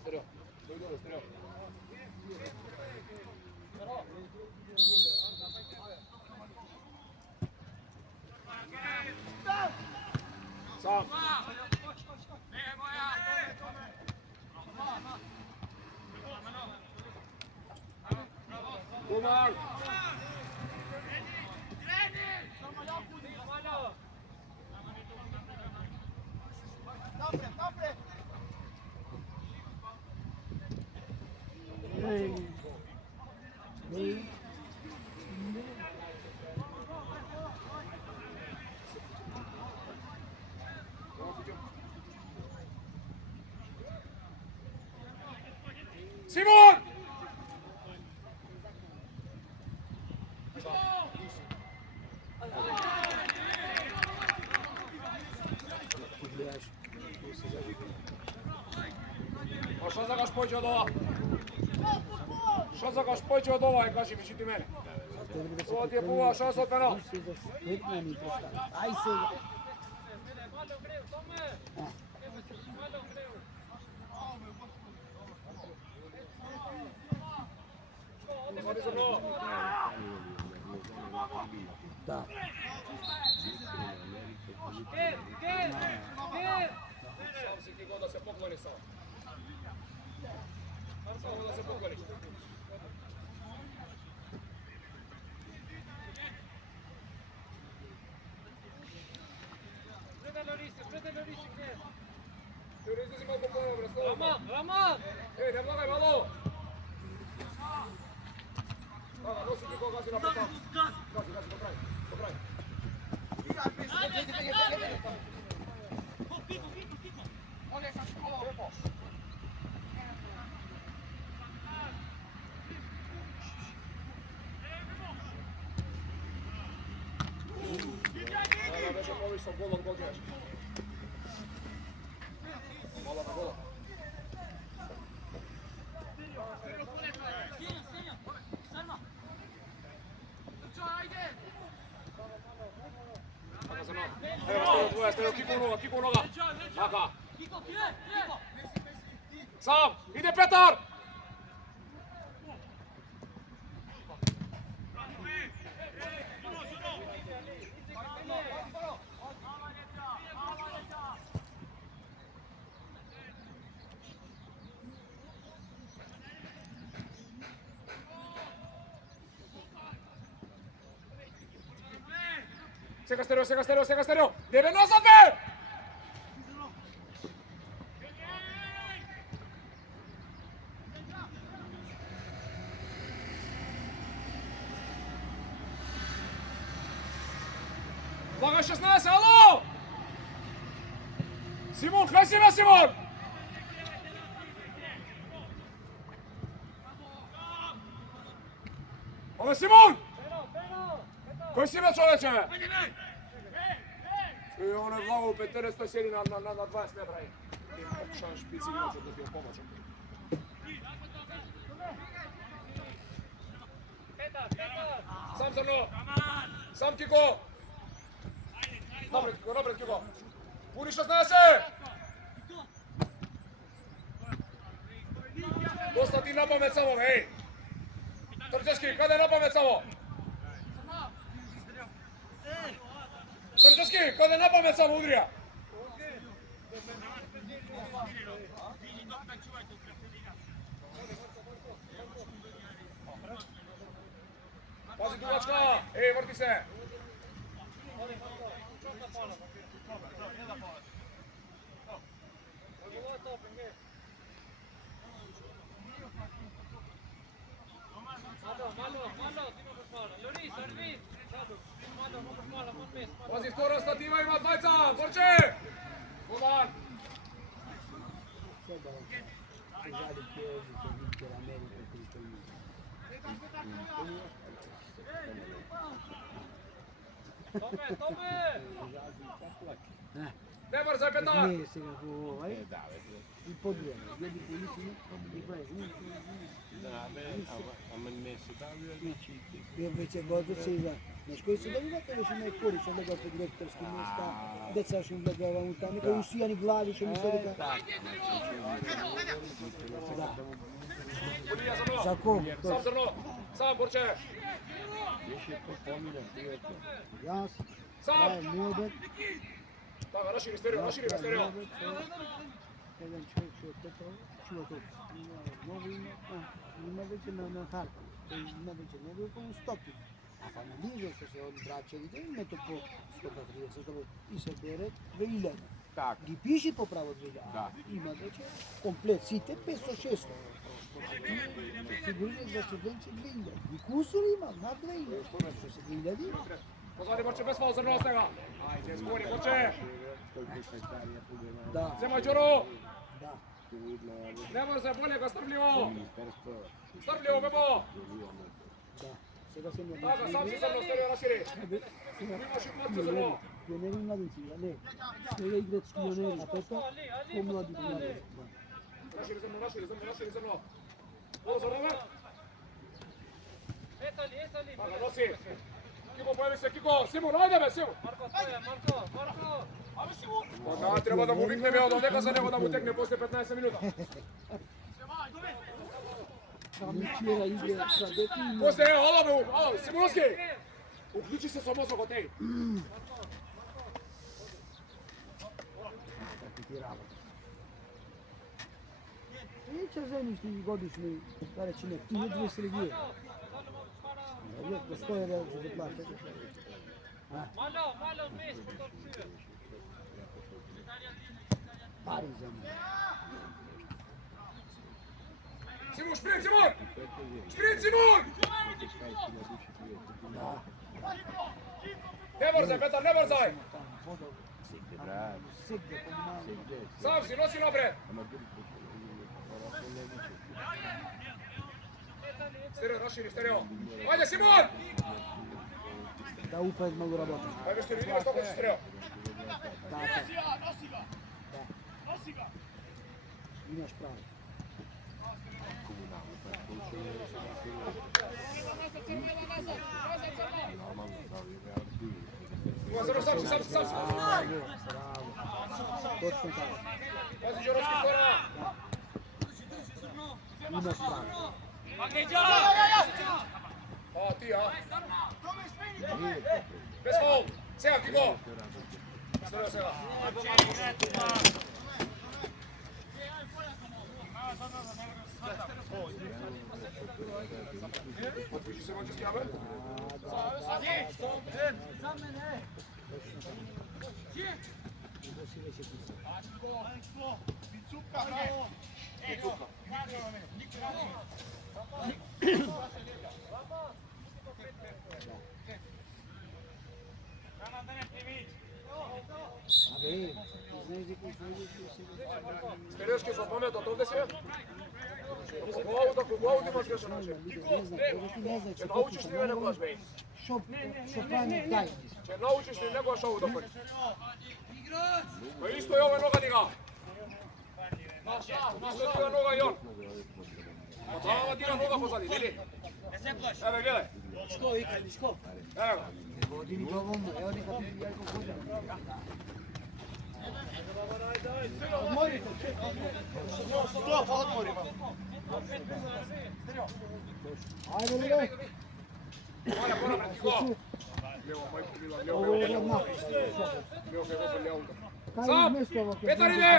Стерео. Долу, Стерео. Сам. Kumar. Simon! Што сакаш појќе од ова? Што сакаш појќе од ова, кажи ми, чити мене. Ова ти е пува шанса од пенал. Ај сега. Да. Сам си ти го да се поклони сам. Само да се поклони. Ти излези малко по-навре. Роман! Ей, не влагај мало! Ага, носи ти го гази напред сам. Гази, го прави, го прави. Беше повисок голот го гледаш. Мала на голот. Evo, tvoja, Stevo, kiku u noga. Taka. Sam, ide Petar! Sega Stereo! Deve nazad, be! Vлагај 16, ало! Симон, кај си бе, Симон? Ове, Симон! Кој си бе, човече, бе? И он е влагал 15 седи на 20 метра. И покушан шпици не може да ти помачам. Сам за мно! Сам Кико! Напред Кико! Пуни 16! Доста ти напамет само, еј! Трчешки, каде напамет само? Трчешки, каде напамет само удрија? Пази дугачка! Еј, врти се! Пази втора статива, има двајца! Борче! Коман! Не брзај, Петар! Не, сега го овај. И подвија. Једи полиција, и прави. Ама не се давија. Ја веќе годо сега. Знаеш кој се давивате, беше ме кориш, onda ga po direktorski mesta, deca što im vlegava u tamo, kao usijani glavi što mi se reka. Полија зрно. За кого? Сам зрно. Сам Борче. Јас. Сам. Муабет. Така, нашири стерео. Еден човек што е тетал, чува тоа. Нови има веќе на харта. Има веќе нови околу 100. А фамилија што се од брачевите името по 130 и се бере 2000. Така. Ги пиши по право 2000. Да. Има веќе комплет сите 500-600. Фигурите за студенти 2000. И кусур има над 2000. Што се 2000? Позади Борче без фал зрно сега. Ајде, скори Борче. Да. Земај Џоро. Да. Не може боле го стрбливо. Стрбливо бебо. Да. Сега се не. Така, сам си зрно стерео нашири. Имаш и моци зрно. Пионери младици, а не. Сега играат с пионери на пета, по-млади пионери. Нашири зрно. О, зрно бе. Така, носи. Кико, појави се, Кико. Симон, ајде бе, Симон. Марко. Да, треба да му викнеме од одека за него да му текне после 15 минута. Вчера игра кадети. После, ала бе, ала, Симоновски. Уклучи се со мозокот, еј. Neće zemljišti godišnji, da reći ne, ti jedve sredije. Do 100 € će se plaćati. Malo mes, Pari zemlje. Симон, шпринт, Симон! Шпринт, Симон! Не брзај, Петар, не брзај! Сам си, носи напред! Стерео, расшири, стерео! Ајде, Симон! Da upred mogu работа. Ајде, ще видиме што хочеш, стерео! Tako. Da. Imaš pravo. Сам си! Bravo. Točno tako. Пази, Џоровски, втора! Imaš pravo. А, ти, а? Без фаул! Сега, Кико! Стерео, сега! Подпиши се, Манчески, абе? Стереошки со паметот, овде си? Колку аут имаш грешно наче? Ќе научиш ли ме некојаш, бе? Що правим дай? Ќе научиш ли некојаш ову да ходиш? Па исто е овој нога дига. Исто дига нога и он. Па таа дига нога позади, нели? Еве, гледај. Шко, икај, шко? Еве го. Години доволно, ево нека ти јако ходим. Ajde, Lile. Mora, brate, Kiko. Лево, мајко мила, лево, Ovo je лево. odmah. Лево, лево, лево. Kaj Sam, je mjesto ovo? Petar ide.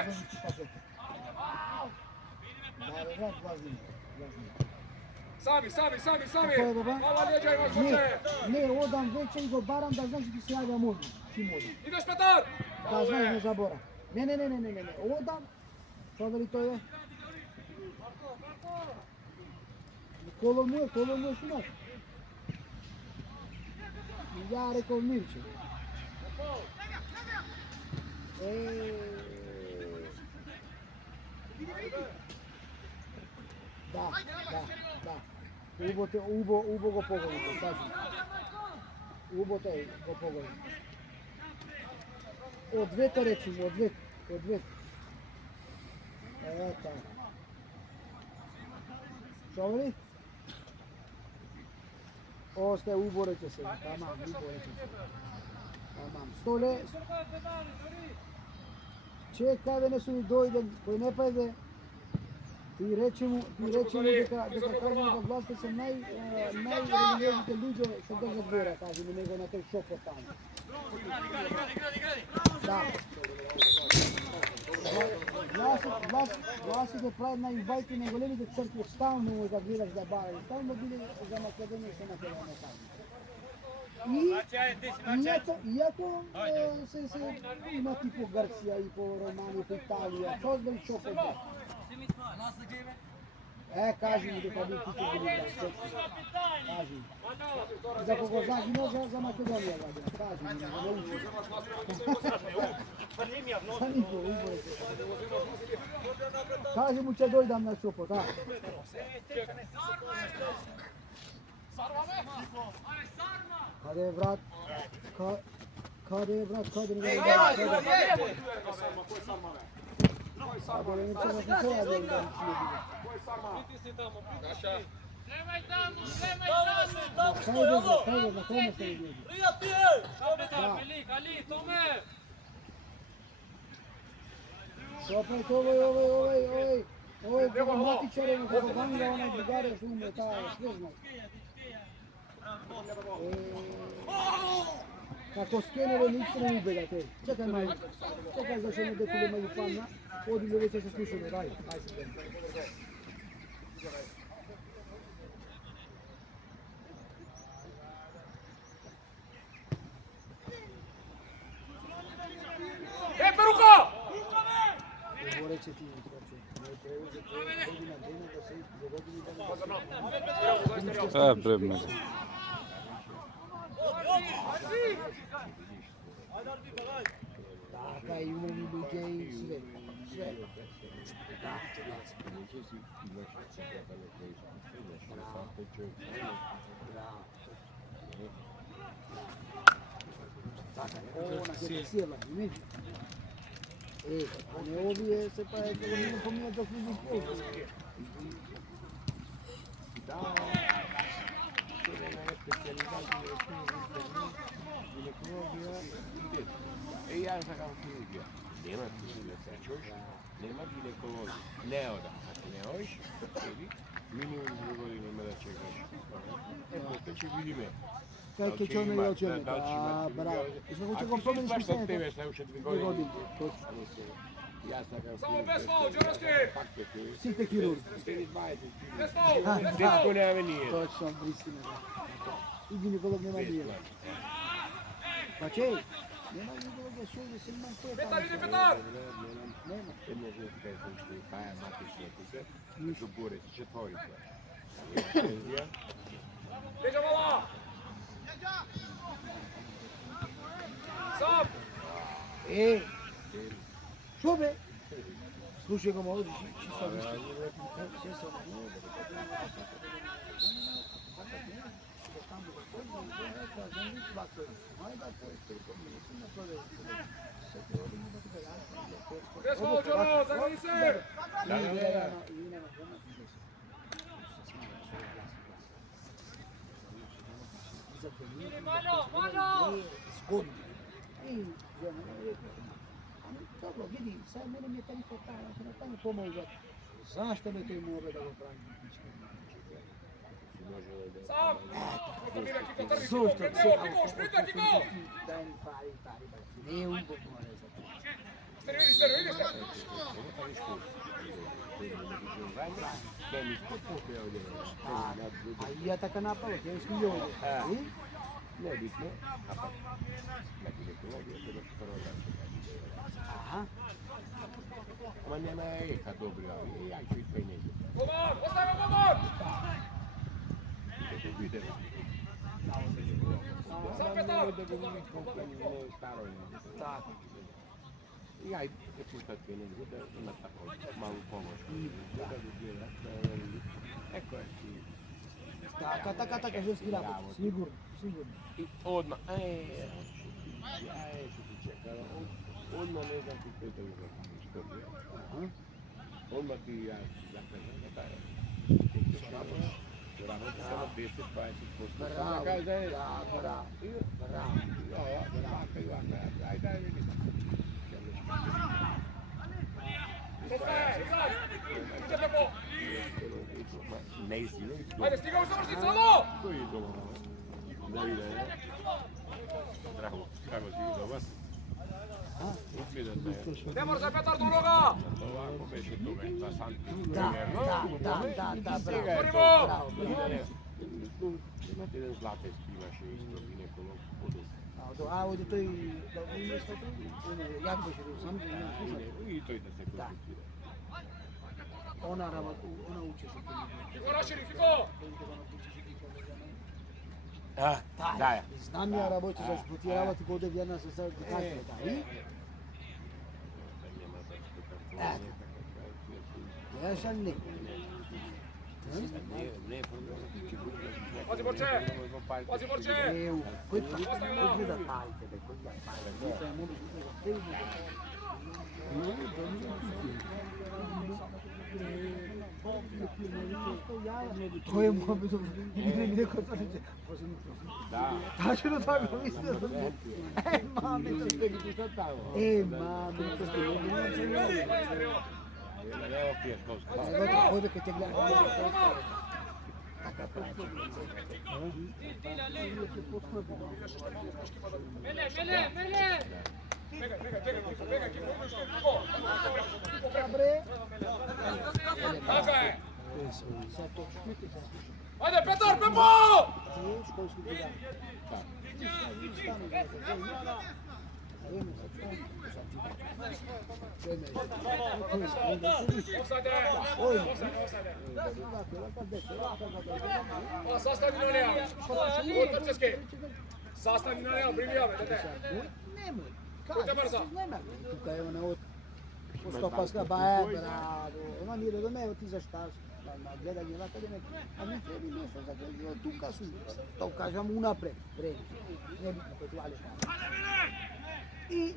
Сами! Kako je, baba? Мала леđa imaš, Boče! Ne, odam veće i dobaram da znaš da se javlja mogu. Čim odam. Ideš, Petar! Da znaš ne zabora. Ne. Odam. Što veli to je? Kolo mu je što imaš. Ja rekao Mirče. Da. Ubo go pogodi, to kažem. Ubo taj go pogodi. Odvete recimo, odvet. Tako. Što veli? Ostaje, uborite se, tamam, uborite se. Tamam, stole. Čekaj, da ne su mi dojden, koji ne pajde. Ти рече му дека кажа дека властите се најрелигиозните луѓе што држат вера, кажи му него на тој шопот таму. Да. Властите прават на инвајти на големите цркви, стално му да гледаш да барат, стално биле за Македонија се Македонија таму. Иако се има и по Грција, и по Романија, по Италија, што збори шопот да? Кажи ми дека би ти ќе били да кажи. За кого загинал за Македонија ваѓа, кажи ми, да научи. Кажи му ќе дојдам на шопот, а? Каде е брат? Каде е брат? Каде е брат? Овој како матичаре, како ганга, онај другаре што умре, таа свежна. Како скенере лично убега те. Чекај мај, чекај зашто не декуле мај панна, оди ле веќе се слушаме, дај се ден. Перука! Говорече ти, Бремна. Така имаме луѓе и све. Така, она ќе села, види. А не овие се па ето не помијат да влизат полу. Да, това е специализация гинекологија и јас сакам хирургија. Нема хирургија, се чуш? Нема гинекологија. Не одам. Ако не одиш, еди, минимум 2 години има да чекаш. После ќе видиме. Кај ќе ќе не ја очеме. Да, браво. Искако ќе го промениш мислењето. тебе следујќите 2 2 години. години. Точно. Јас сакам Само без фол, Џуровски! Сите хирурзи. Без фол! Детско немаме ние. Точно, бристина. И гинеколог нема ние. Па чеј, нема гинеколог да шојде се има тоа. Петар, иде Петар! Нема. Едно женска што паја матичната, мишо борец, четворица. Бега мала! Сам! Шо бе? Слушај го малку, чисто висти. Се сам. Без фол, Џуро, загни се! Dobro, vidi, sad mene mi je tarifo tamo pomogla. Zašto me to im ove da go pravim? Сам! Контролира Кико, трби Кико, Заšto? пред него, Кико, шприта Кико! Дай ми пари, не un po' buone za to. Стери, иди стери! A ja така напало, ќе искам ја овде. Не битно, а пак на гинекологија ќе да прво да. Аха. Ама нема ека добри, ја ќе и пенење. Боман, остави Боман! Ќе видиме. Сам Петар! Да го види колку е старо. Така. Ја ќе пуштат пенење да има тако малу помош. Да го гледат, да вели. Еко е. Така, женски работа, сигурно. И одма, што ти чека, одма не знам ти петови за историја. Одма ти ја закажам, дека е. Работа само 10-20%. Браво, браво. Ајде, види. Остави, Изак! Идете по! Не истина. Ајде, стига заврши само! Кој е дома? Да виде. Драго си до вас. Не може Петар до нога! Това ако беше тога и 2 санти. Да, Браво! Еден Златевски имаше исто и неколку подобро. А, овде тој да умества јак беше до сам, И тој да се консултира. она работа, она учеше. Фико рашири, Фико! Да, ја. Знам ја работи, зашто ти работи коде вјана се се кажува, да. И ја шал не. Не е проблем. Пази Борче! Пази Борче! Еу, кој гледа тајте, бе, кој гледа тајте. Тој е мобито, не некој тоа Да. Тачно така мислам. Маме, тоа сте ги што таго. Маме, тоа сте ги Не опиеш Ковска. Кој дека те гледа. Меле! Бега, Фико! Добре. Така е! Се тоа шките се. Ајде, Петар, Пепо! Школски деца. Офсајде! Ой, Sastavi na Lea! Trčeski! Sastavi na Lea, primijave, dete! Немој. Кој брза? Тука е она од постопаска баја, браво. Она ми редо ме оти за шта на гледање на каде не. А ми треба место за гледање тука су. Тоа кажам унапред, пред. Не битно кој туале. И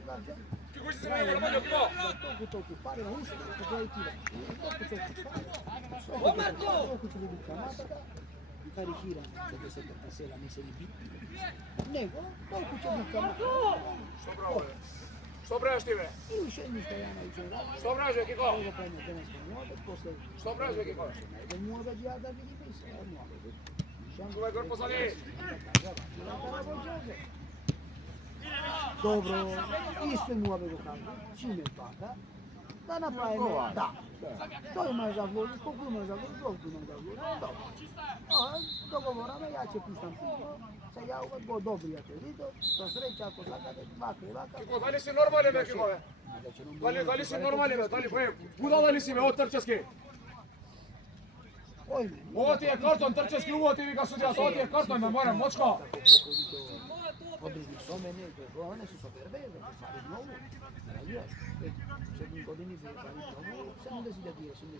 Фико си се мега, Ромањо, Фико! толку пари на уста, како е тира. Колку ќе биде каматата? Карихира за 10 села не се ни бит. Него, колку ќе биде каматата? Што браво, бе? Што правиш ти, бе? И уште ништо ја научила. Што правиш, бе, Кико? Го правиме денес на мојот, после Што правиш, бе, Кико? да му да ја да види писа, Чувај гор позади! Добро, исто му го кажа, чиме така, да направиме, да. Тој има за вложи, колку има за вложи, колку има за вложи, добро. Договораме, ја ќе пуштам пиво, се јавуват го добријат едито, со среќа ако сакате, вака и вака. Кико, дали си нормален, бе, Кико, бе? Дали си нормален, бе? Дали, бе, будала ли си, бе, од Трчески? Ој, Ово ти е картон, Трчески, уво ти вика судијата, ово ти е картон, ме морам, мочко! подружник со мене, тоа не се собербе, да фали многу. Раѓаш, 7 години се фали многу, 70.000,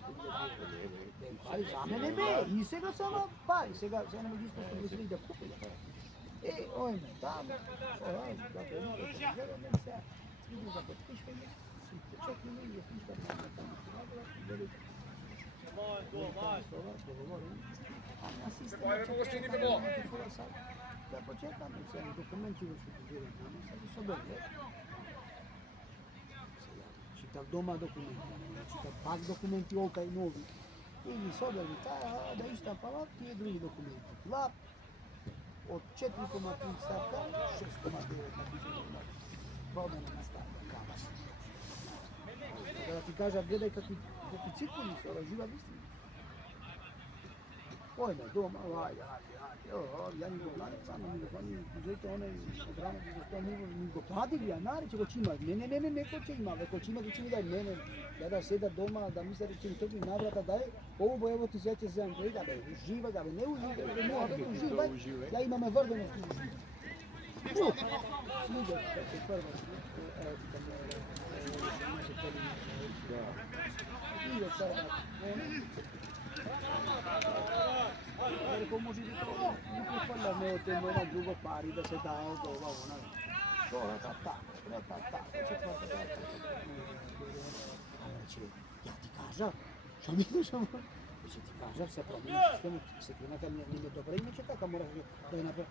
фали за мене бе, и сега само пари, сега не ги способни да купи. Ој ме, таму, да има да се гледаме сега, иду за подпишвање, и почекаме и спишваме на таму, да почекаме сега документи во шутираме, сега ги собераме. Читав дома документи, читав пак документи олка и нови. И ги собераме таа да иштампават тие други документи. Лап од 4,3 ставка, 6,9 напишано. Продана на ставка, кабаш. Да ти кажа, гледај какви цикли се оражува вистина. Ој ме дома, ајде, ја ни го плани, само ни го плани, узете оне одрано за што ни го платили, ја нарече го чима, не, некој ќе има, веко чима, не, да седа дома, да мисля, че ми токи наврата, дај, ово ево ти сега ќе се земам, бе, ужива, бе, не ужива, ја имаме врдено с ужива. Слуга, како прва, ево ти каме, иде прва, Рекол може би тоа, никој фаламе од тема на друго пари да се дае од ова, она. Тоа така, четврта. Значи, ја ти кажа, што ми слушам, Ще ти кажа, се промени системот, секвената не е добра, иначе така мора да ја направи.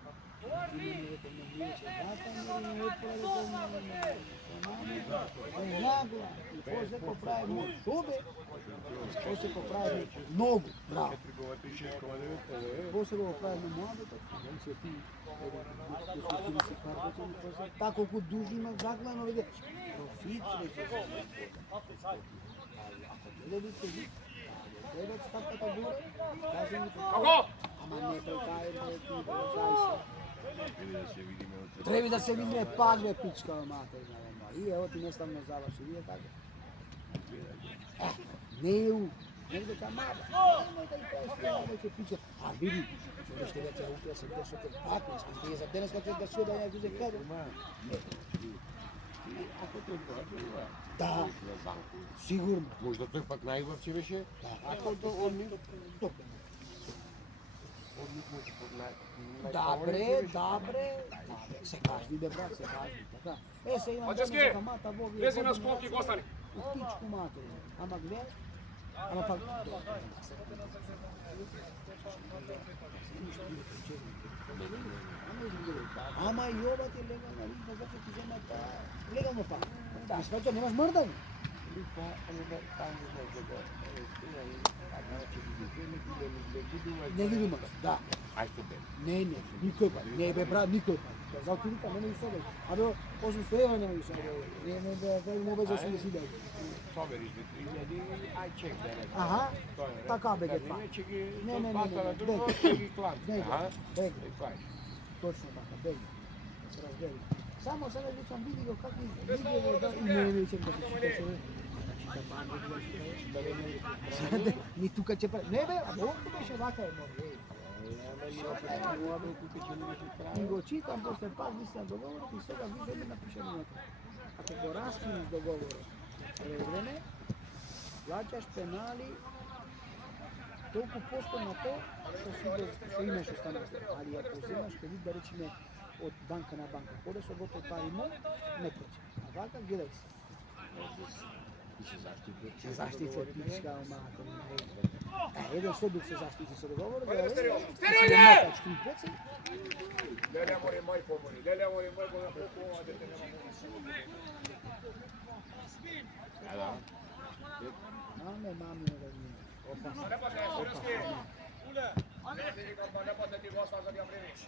Нагла, и после го прави шубе, после го прави многу, браво. После го прави на младото, он се ти, така колку дужи има загледано, виде, профит, ако гледате ви, гледат стапката горе, кажа ми, ама не прекајте, ти зајса. Треба да се видиме пагле пичка матерна. И ево ти неставно заврши, вие така. Не е у. Не да камара. Нека и пешки, нека пича. А види, што ще веќе утре се десоте пакли, сме за денес како да се да ја визе каде. Да. Сигурно. Možda to ipak najubavće više? Ako to on nije... Добре. Се кажди бе брат, се кажди. Така. Се имам Мачески, камата, Боги. лези на школки и остани. У пичку матери. Ама гледаш? Ама пак... Ама и оба ти легално, видно зато ти земат легално пак. Да, сваќа, немаш мрдање. Не ги имаш, да. Не, никој па, не бе брат, никој па. Зато вика, не ми собе. Абе, 800 евра не ми собе. Не да му обеза 80 евра. Собериш за 3000, ај чек да не. Аха, така бе, па. Не, бег. Точно така, бег. Се разбери. Само сега викам, види го какви видео да и не чек да се чита. Ни тука ќе прави. Не бе, а овој беше вака едно. И го читам, после пак мислам договорот и сега виде ми напишано внатре. Ако го раскинеш договорот, време, плаќаш пенали толку посто на то што имаш останало. Али ако земаш кредит, да речеме, од банка на банка, коде со готов пари му, не плаќа. А вака, гледај се. Се заштити од пичка, омата. Еден собик се заштити со договорот. Стерио! Леле мори мој помори, леле мори мој помори, а дете нема Да. Аме, мами, не да нема. Опасно. Не падне, Стериоски! Не падне ти го сважа ја превиш.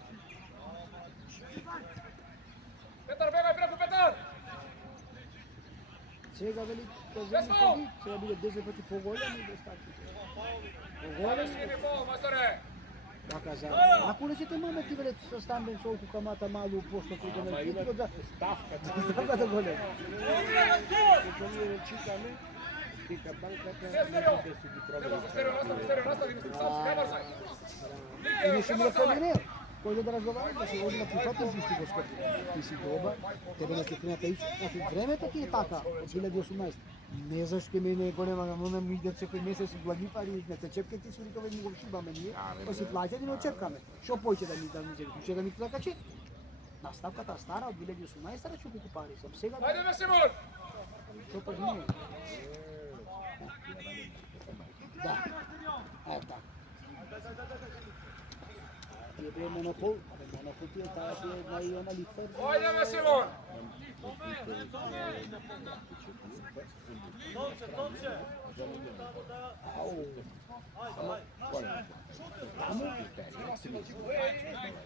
Петар, бегај преку, Петар! Сега вели, сега биде 10 пати поголем и да стати. Поголем. Така за. Ако не сите маме ти веле со стамбен со колку камата малу посто кој да не ти за ставка. Така да голем. Што ние читаме, дека банката И не се ми помене. Кој да разговара, да се оди на припатен пишти го скопи. Ти си доба, тебе не се кренata ич. От времето ти е така, од 2018. Не зашто мене голема, но ми идат секој месец благи пари, на течепке ти сури тоа го шибаме ние. Па си плаќа и не очекаме. Што поќе да ми ќе да ми така че? Наставката стара од 2018 рече колку пари сам. Сега Ајде бе Симон! што па не? Да. Така. Ти е монопол, монопол ти е таа си една и она ликва. Ајде бе Симон!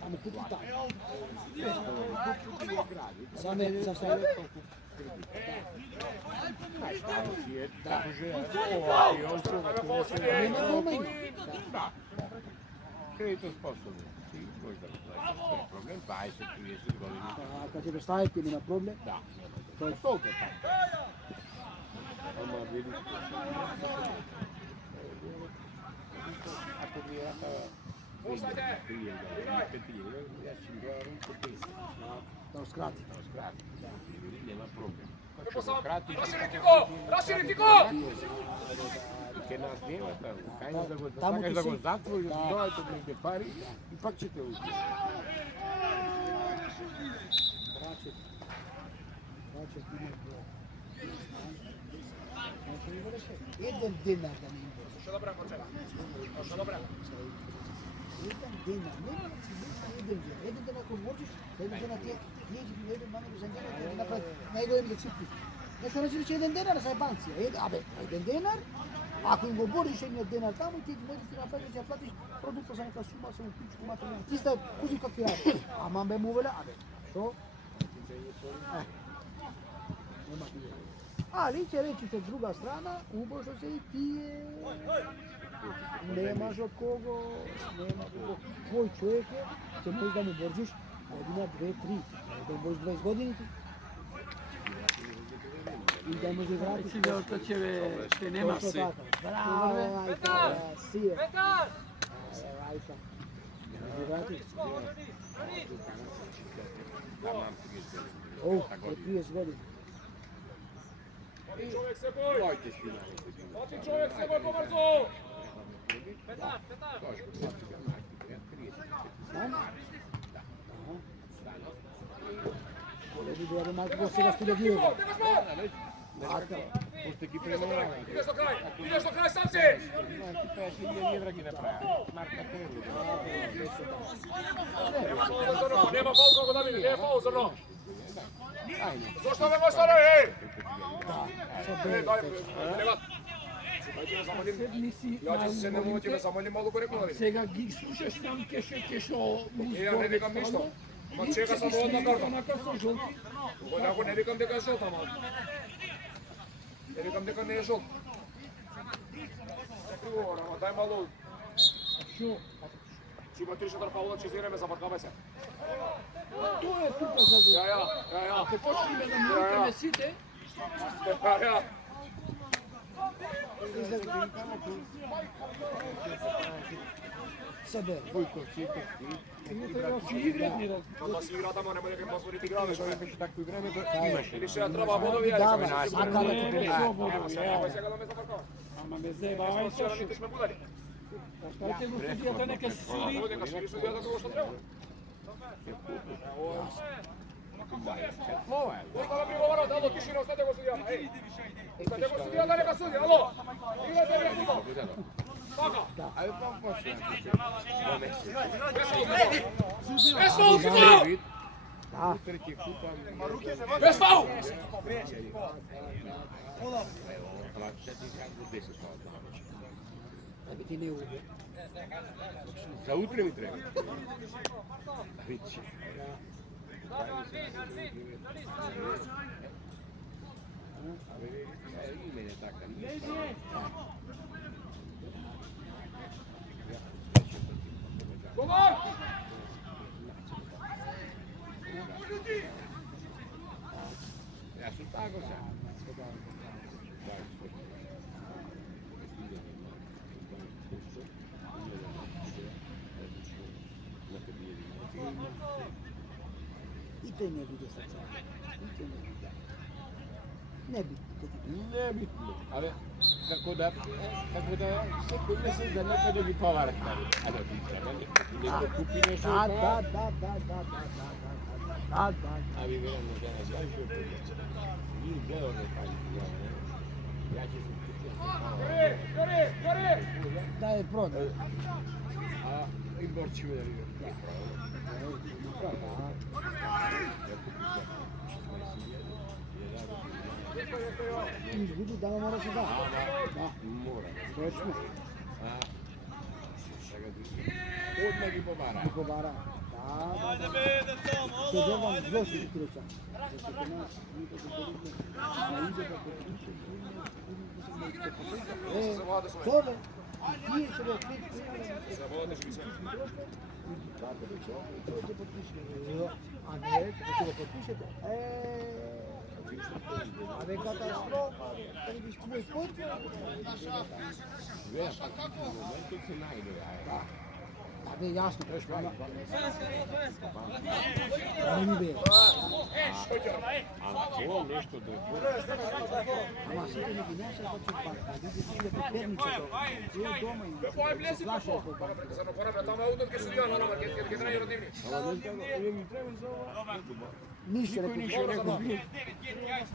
Ама купи така. Саме за себе. Кредитоспособни. Ти можеш да го платиш без проблем, 20-30 години. А kad ćeš staviti mi na problem? Да. Тоа е толку така. Ама види. Ако ви рака Пустате! 5.000, јас ќе гледам по 50. Da uskrati. Да скрати. Нема проблем. Како сам? Расширити го! Расширити го! Ке нас нема таму. Кај да го Таму сакаш ти да го си. затвориш, Да. доаѓате негде пари и пак ќе те уште. Vraćati. Vraćati ima to. Znači, ми велеше, еден денар да не им бориш. Што добре, моче. Што добре. Еден денар, не си еден денар. Еден денар ако бориш, еден денар ти неće bi jedan manje za njega da napravi najgore cifri. Ne se reći jedan denar za banci, jedan denar. Ako im govoriš jedan denar tamo, ti možeš ti napraviti da platiš produkta za neka suma, sa uključku materijalna. Isto kuzi kakvi radi. A mambe mu vela, što? Nema ti. Ali će reći što druga strana, ubožo se i ti je... Nemaš od kogo, tvoj čovjek je, će možeš da mu borđiš, godina, 2, 3, da mu borđiš 20 godini ti. I da može vratiti. Си да тече те нема. Bravo, Ajka, sije. Петар! Ajka. Može vratiti. Od 30 godina. Oti čovjek se boj! Oti čovjek se boj pobrzo! Петар, Петар! Znam? Bolje bi bilo da malo ko se ga stile dio. Ajka. Pošto ti premovali. Ideš do kraja, sam si! Ti pesi je jedra gi napravi. Marka Terlu. Nema faul kako da vidi, nema faul zrno! Ajde. Zašto me možeš stvarno, ej! Sad Daj, nema. Ja ti se ne mogu ti me zamolim malo gore bilo. Сега ги слушаш там кешо Ja ne vikam ništa. Ma čeka samo jedna karta. Онака со жолти. Ako ne vikam дека je žolta, ma. Ne vikam дека не е žolt. Daj malo. Шо? Če ima 3-4 faula, če zireme, zavrkavaj se. Тоа е тука за го. Ja. Ако почнеме да морите сите, Ja. sebe. Vujko, sito, не треба да си играт ни раз. Da si igra tamo, nemoj da ga pozvori ti igrave. Što je takvo vreme da imaš. Ili še ja treba bodovi, ja Dava, ne svaka da ti Шо bude. боду, Nemoj сега да me zavrkava. Ама ме заебавај со Вчера сме будали. Оставете го судијата нека се суди. Ovdje neka širi sudija kako što treba. Slova je. Neka da prigovara, da alo, tišina, ostavite go sudijama, ej. Ostavite go sudijama, neka sudi, alo. Igrajte vječno. Taka. Ali pa počne. Bez faul, Kito! Da. Treći kupa. Bez faul! Ali sad ti kako 10 faul. Da bi ti ne ubio. Za utre mi treba. Vići. Ime je takav. Gol! Ja su tako sad. I to ne vidi sad. Ne bi. Nebitno, ali tako da svaki mjesec da nekada bi povarat stavi. A da ti treba neko kupi nešto od toga. Da. A vi vjerujemo da nas daš što je to. Nije gledao da je ja ću se kupiti. Gori! Da je prodaj. A i borći me da li je. Vidi da vam moraš da. Da. Mora. Točno. A sada odmah i povara. Nikobara. Da. To je vam zloši utruca. Čove, ti će da a ne, da ga potpišete. A ne katastrofa, da vidiš moj put. Veš, u momentu se najde. Da, ne, jasno, prešlo. Da mi be. A to nešto da je Ama sve to neki neće da će pa, vidi ti da pripremnice to. Tu doma i se slaša to pa. Se no porabja tamo auto che sudija, no, che traje rodivni. treba za ovo. Ništa ne Ništa pripremnice. neko bi.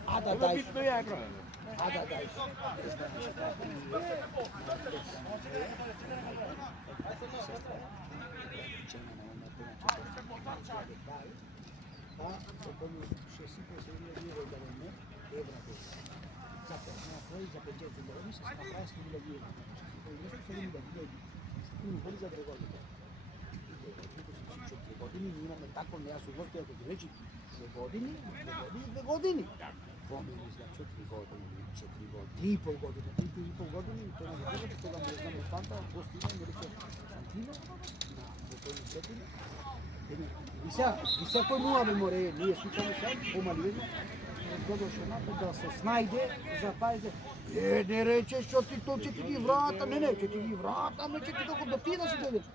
A da Ono daj. bitno ja je prodano. A da, ne znaš kako je. Pa, dopo še si posebno vire da ne, evra to. Zato, poi za 500 dollari se napravi 1000 euro. Questo sono 1000 euro. Quindi poi za 3 godine. Години ние имаме такво неасудовство, ако ти речи 2 години, 2 години. Помени за 4 години, 3,5 години, 3,5 години, и тоа не може да не знам фанта, гостина ми рече Сантино на Бокојни Четини. И секој муа ме море, ние случајно сега, помалиено, додоше напред да се снајде, запајде. Не рече, што ти то ќе ти ги врата, не, ќе ти ги врата, ме ќе ти докато до ти да си дојдеш.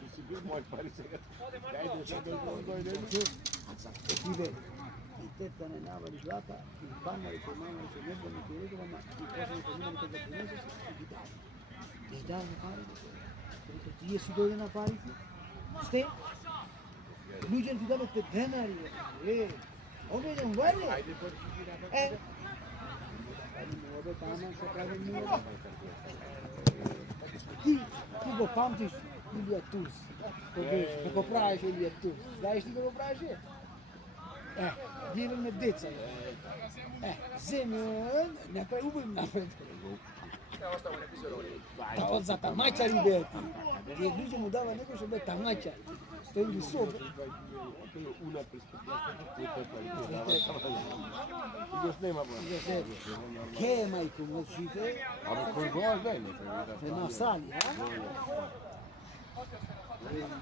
Ти си бил мој пари сега. Дајде сега да дојдем. Тиве, и тетка не навали злата, и памарите, мамарите, небаните, редовама, и последните миналите да принесеш, и ги даде. Ги даде парите. Тие си дојде на парите, сте, луѓен ти даде 5 денари, одеден вали. Овде тама се прави муа. Ти го памтиш Илија Турс, кога го правеше Илија Турс. Знаеш ли да го правеше? Бираме деца. Земе, не па убавим напред. Та за тамачари бе ти. Тие луѓе му дава некој што бе тамачари. Стои собе. Una perspectiva. Che è mai conoscite? Ама кој го знае? È una sali,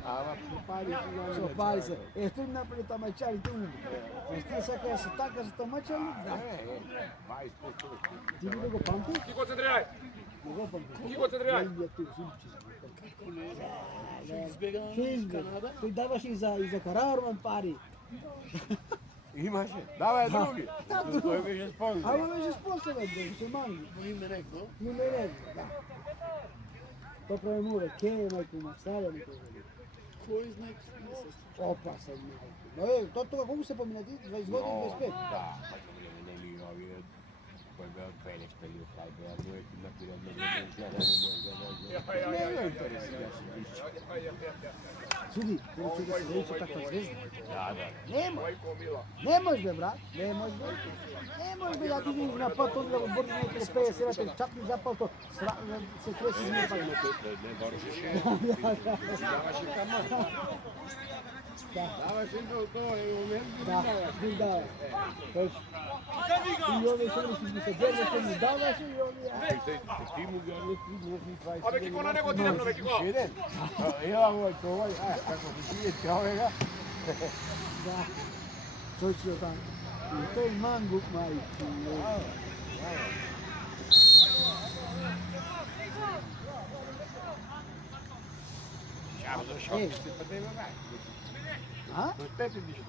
Ама пари So paese, e tu napoli tamacciari tu. Ma stessa che si tacca su tamacciari? Vai sposto. Ti dico panto? Ti концентрирај. Dico panto. Ти концентрирај. Ти даваш и за карарман пари. Имаше. Давај други. Тој беше спонзор. Ама беше спонсор, да се манги. Име рекол. Не рекол, да. То премуре, ке е мајко масаля ми тоа. Кој знае Опа, се мајко. Тоа колку се поминати? 20 години, 25? Да, па ќе време нели овие кој беа пелештели, кај беа мојки на пирамида. Не ме интересира се више. Суди, кој ќе да се рече таква звезда? Да. Нема. Не може бе, брат. Не може бе. Не може бе да ти видиш на пат да го бориш некој 50 чак ни запал то се креси не па. Не доршеше. Даваше камон. Даваше тоа е момент. Да. И овие што се деле што ми даваше и овие. Ти му ги односи 20. Абе, ки на него директно веќе го. Еден. Ела мој тоа, како се тие човека. Да. Точно така. И тој мангук мајки. Шабо до шок, се падеме бај. А? До пете диште.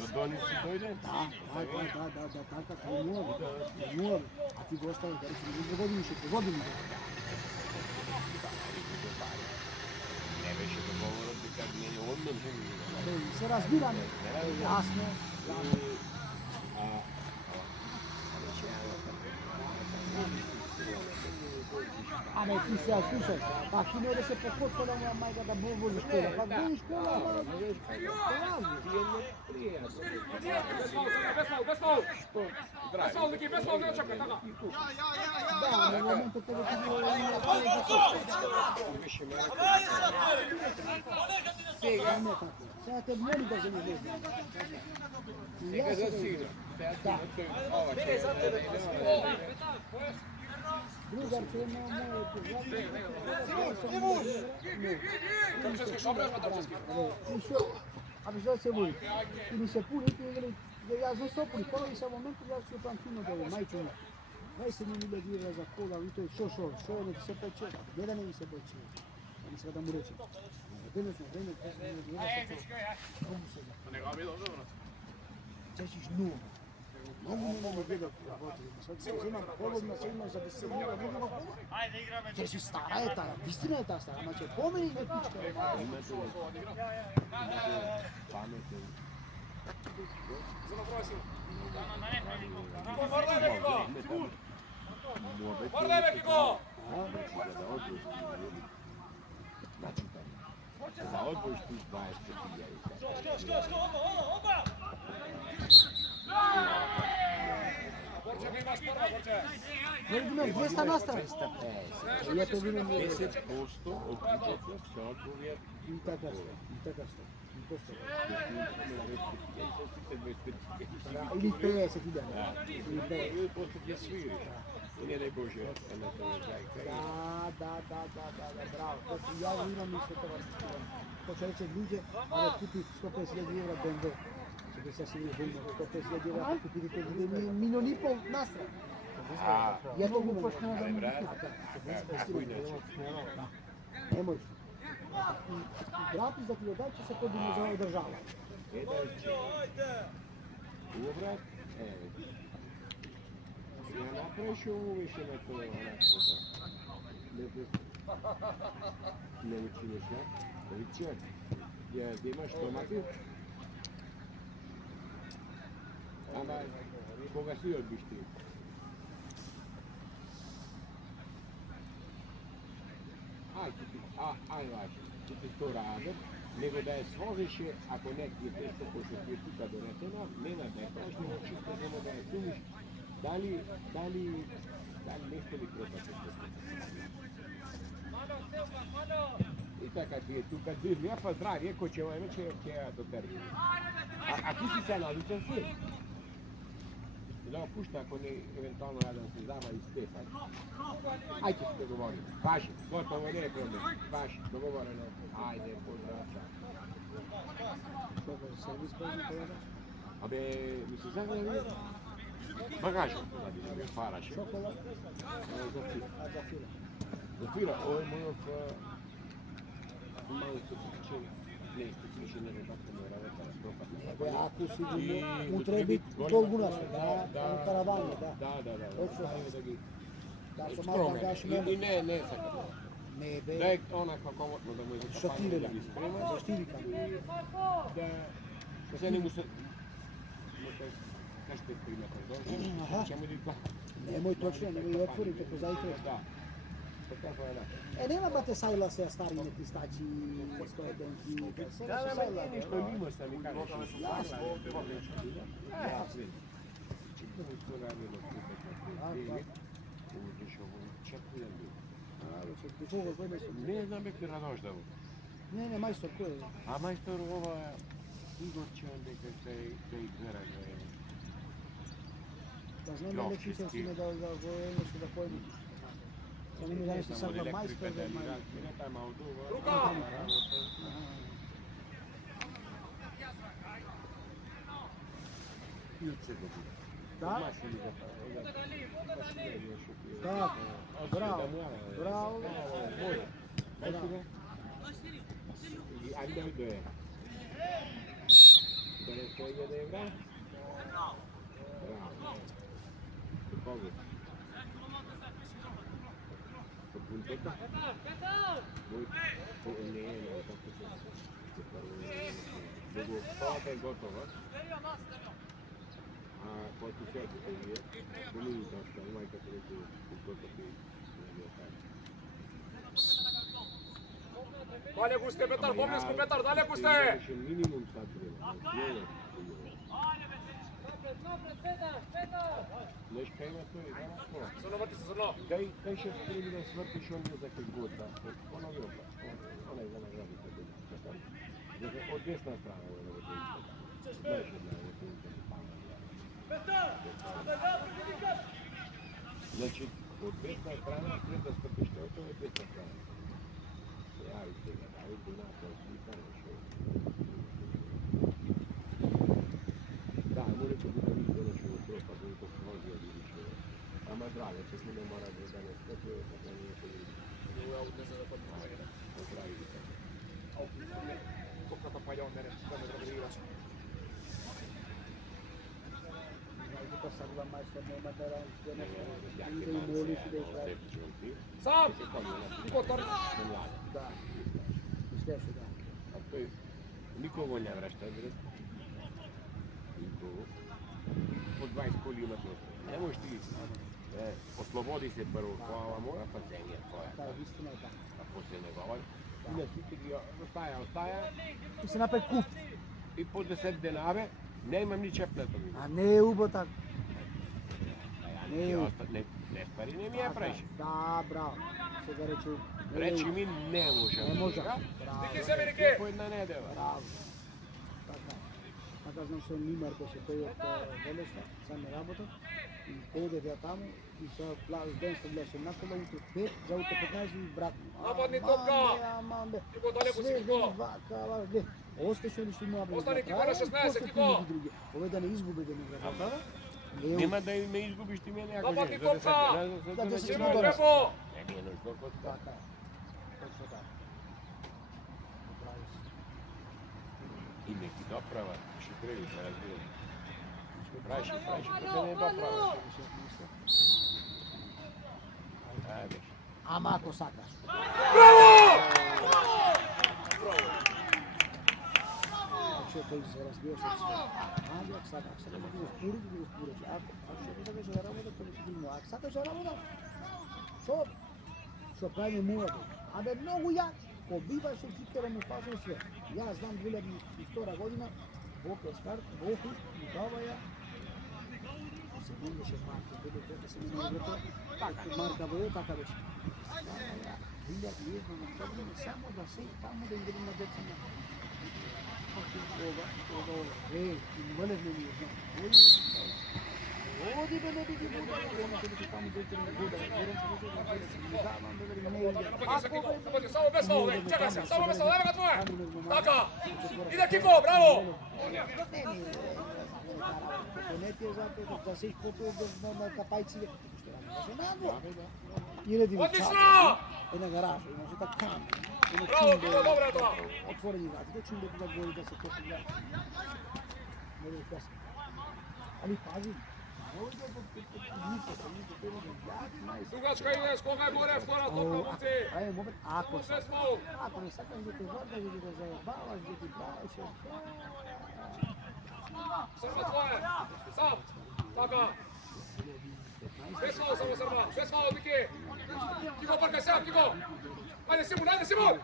До дони си дојде. Да, така како муа. А ти го остави да речи 2 години, ще 2 години. Не беше договорот дека не одмам Се разбираме. Јасно. Ама ти се слушај, па ти не одеше по коцката моја мајка да вози школа, па вози школа, ама Без фаул. Без фаул, Ники, без фаул, не очаква, така. да, на моментот кога ти сега не така. Сега те моли да се не вези. Сега за сигурно. Да. Другар те не Абе што се вои? Или се пуни, или јас не се пуни, кола и са моментот јас се пантино да е мајчино. 20.000 евра за кола, и тој шо, не се пече, не да не ми се пече. Не сега да му рече. Денес на време, 20.000 евра се пече. Кому се да? Чешиш нула. Многу не ме гледат работи. Се вземам половина, се имам за 10 милиона, видимо. Ќе си стара е таа, вистина е таа стара, ама ќе помени ме пичка. Имате паметен Zelo prosim. Guarda Mexico! Guarda Mexico! Za odboj tu 20 Borče, vi imaš prva, Borče. Vidimo 200 nastrana. Ja to vidim 10% od budžeta se odbuje i така што. И то што. Или 50.000. Или 50. Ili posle gdje sviriš. I ne daj Bože, na to je zajka. Da, bravo. Znači, ja imam isto to vas. To će reći ljude, ali kupi 150.000 evra BMW. Če bi se svi vidimo, 150.000 evra kupiti to bude milion i pol nastrana. Ja to mogu počne da mi Kako inače? Ne možeš. Gratis da ti odaj će se to bi mu održava. Uvrat, ja napraviš ovo više na to onako. Ne učiniš, ja? Ričer, da imaš tomati? Ama koga si odbiš ti? Aj važno, ti ti to rade, nego da je složiš je, ako neki je testo ko se ti je tuka doneseno, nema da je pražno, čisto samo da je sumiš, da li nešto li propate to. I tako ti je tu kad vidim, ja pa zdrav, rekao će ovaj već je do termina. A ti si se nalučan svi? Da opušta ako ne eventualno jadan se zama i Stefan. Ajde se dogovorimo. Važi, gotovo, nije problem. Važi, dogovoreno. Ajde, pozdrav. Što da servis pođe kolega? Abe, mi se zna da je bagažom. Paraš. Čokola? Zafira. Zafira, ovo je malo specifičenje. Ne, specifičenje nego tako mora katastrofa. Ako sigurno, mu treba biti dolguna se, da, u karavani, da. Da. Hoću da gi... da se malo bagaž I ne sad. Ne, Da je onako komotno da mu je za šatire da da, bi sprema. za štirika. Da se ne mu se... Kažete primata, Aha. dobro? Čemu ti to? Nemoj točno, nemoj otvoriti ako zajtre. Da. Tako je da. Nema bate sajla se stari neki staći, stoje donki. Da, ništa mimo sam i kažeš. Jasno. Čekaj mi to radilo putak uđeš ovo, čekaj da bi. Do čega zove su? Ne znam bih ti radoždavu. Ne, majstor, ko je? A majstor ova Igor će onda da ih zarađuje. Da znam da neki se da govorimo su da pojmu. Sam mi da nešto sad da majstor da ima. Ruka! Da? Da, bravo, bravo. Andiamo dove? Dove sei io dei bravo? Bravo. Che poco. Che puntetta? Voi ne tako se. Dogo pa je gotovo. A poi se je minuta što imaj kako reći gotovo. Dalje Guste, Petar, poblisko Petar, dalje Guste! Minimum sad treba. Neška ima to i danas to. Zrno, vrti se, zrno. Daj še spremi da svrtiš on je za kaj god, da. Ponovio pa. Onaj za nagradi kad je. Dakle, od desna strana je ovo to isto. Znaš jedna je to isto. Znači, od desna strana treba da svrtiš to je desna strana. Javite ga, dajte na to, pitanje što je. Da, mora to biti mi donošeno to, pa bude to složio više. Ama drago, če se ne mora da ne skopio, pa nije to ljudi. Ovo je aut ne znam da to može. Pravi se. Kokata pa je on mene, što me treba igrač. Pa sad vam majstor nema da ide i moliš da je pravi. Sam! Kotar! Da, i sve su da. A to je, nikogo ne vraća, bre. По 20 коли има тоа. Не можеш ти. Ослободи се прво глава моја, па земја твоја. Да, вистина е така. А после него, и сите ги остаја. И се направи куп. И по 10 денаре не имам ни чепнато. А не е убаво така. Не е убаво. Не пари не ми ја правиш. Да, браво. Сега рече. Речи ми не може. Не може. Браво. Ники се Ники. По една недела. Браво. Така. Така знам што Нимар беше тој од Велешта, сам не работа. И дојде ја таму и со ден се гледаше на кола утре 5, за утре 15 и брат. Нападни топка. Кико далеко си Кико. Осташе ли што има брат. Остани Кико на 16, Кико. Овој да не изгуби да не града. Нема да ме изгубиш ти мене ако Нападни не. топка. Да се Симон добре. Бепо. Не ми е нужно кој Така. Точно така. Прави си. и неки доправа. Ще треба да разбирам. Правиш, како не доправа. Ајде. Ама ако сакаш. Значи тој се разбира со све. Ама ако сакаш, сега да го спориш. Ако што сакаш да работа, тоа ќе биде. Ако сакаш да работа, што прави муабет. Абе многу јак. Побиваше Кипера му пазил све. Јас знам 2002 година, Боке старт, Бохи, му дава ја. Се видеше Марка, дека се не играта. Така, Марка бе, така беше. Видях лезно на тоа, само да се таму да играм на деца на. Ова. И млевне ми е знам. Оди бе не биди буда, она ќе биде таму деца на буда. Напади, само без фаул, чекај се, само без фаул, ево го твое. Така. Иде Кико, браво. Не ти е затоа да се испотува на капајците. И реди ми Одлично! Една гаража, имаше така. Браво, Кико, добро е тоа. Отворени врати, чумбе да гори да се топи да. Не е касно. Али пази. Дугачка идеш, кога е горе, втора топка, момци. Ајде, момент, ако Без фаул. Ако не сакаш да те врда, да те заебаваш, да ти правиш. Срба твое. Сам. Така. Без фаул само Срба. Без фаул, Ники. Кико, паркај сега, Кико. Ајде, Симон.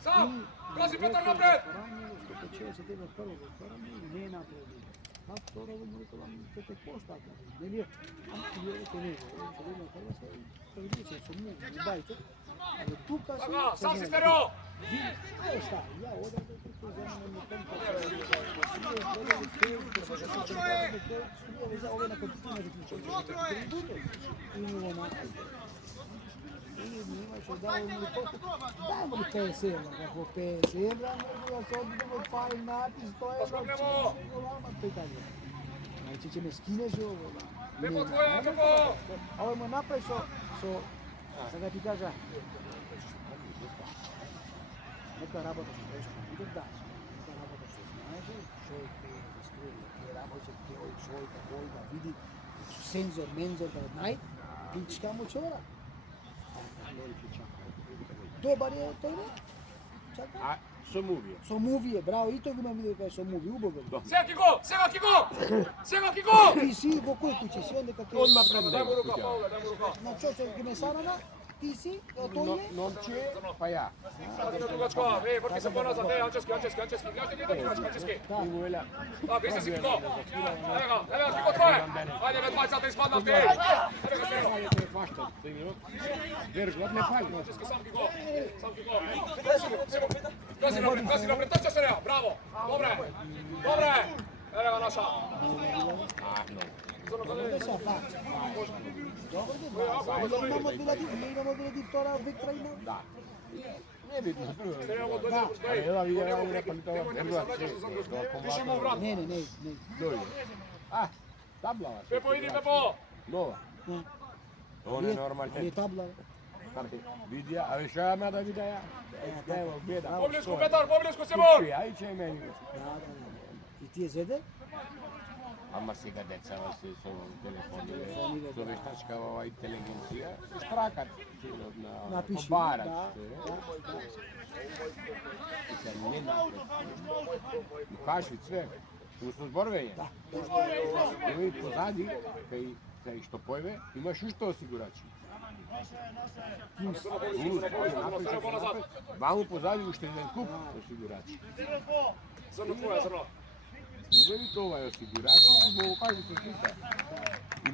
Сам. Гази Петар напред. Че се тебе прво во второ не напред. А второ го му реколам, ќе те кошта. Нели? А је ке него, ќе видиме прво се, ќе видиме со му, дајте. Али тука се. Така, сам си стерео. Ај ста, ја одам да тука земаме на темпо. Овој на компетитивна заклучок. И него на. Имаше давно толку. Дајмо ли 50 евра, како 50 евра, може да се оди во пари натис, тоа е голема питање. Значи ќе ме скинеш ово. Бепо твое, Бепо. Овој му направи со сега ти кажа. Нека работа што беше, иде да. Нека работа што знаеше, што е струја, ќе работи кој да види сензор, мензор да нај, пичка му чора. Добар е тој не? Чака? А со мувија. Со мувија, браво, и тој го имам видео кај со муви, убаво. Сега Кико. Ти си во кој куќе си, онде како Одма пред Дај му рука, него. Павле, дај му рука. на чочо ги ме сарана, ти си, тој е. Номче, па ја. Ајде, Дугачка, врти се поназад, Анчески. Анчески. И му велја. Так, вие си Кико. Ево ga, Кико твое. Ајде, бе, двајцата испаднав ти. Ево ga, Стерео. Фашта, Вергот не фали. Анчески, сам Кико. Гази напред, точно Стерео. Браво. Добре. Ево ga наша. Овде се пак. Добро, имамо билади втора Виктора има. Да. Не видно. Стерео го дојде, стои. Ева видеа овде палитова. Пиши му врат. Не. Дојде. А, таблава. Бепо, иди, Бепо. Нова. Тоа не е нормално. Не табла. Видеа, а што ја да видеа? Ево, гледа. Поблиску, Петар, Симон. Ај че мене. Да. И ти е зеде? Ама сега децава се со телефони. со вештачка ова интелигенција, штракат на Напиши, барат. да. Не напред. И кажи све. Тоа со зборвење. Да. Има и позади, кај што појве, имаш уште осигурачи. Ваму позади уште еден куп осигурачи. Зрно твоја, зрно. Увери тоа е осигурачи и му го кажи со слика.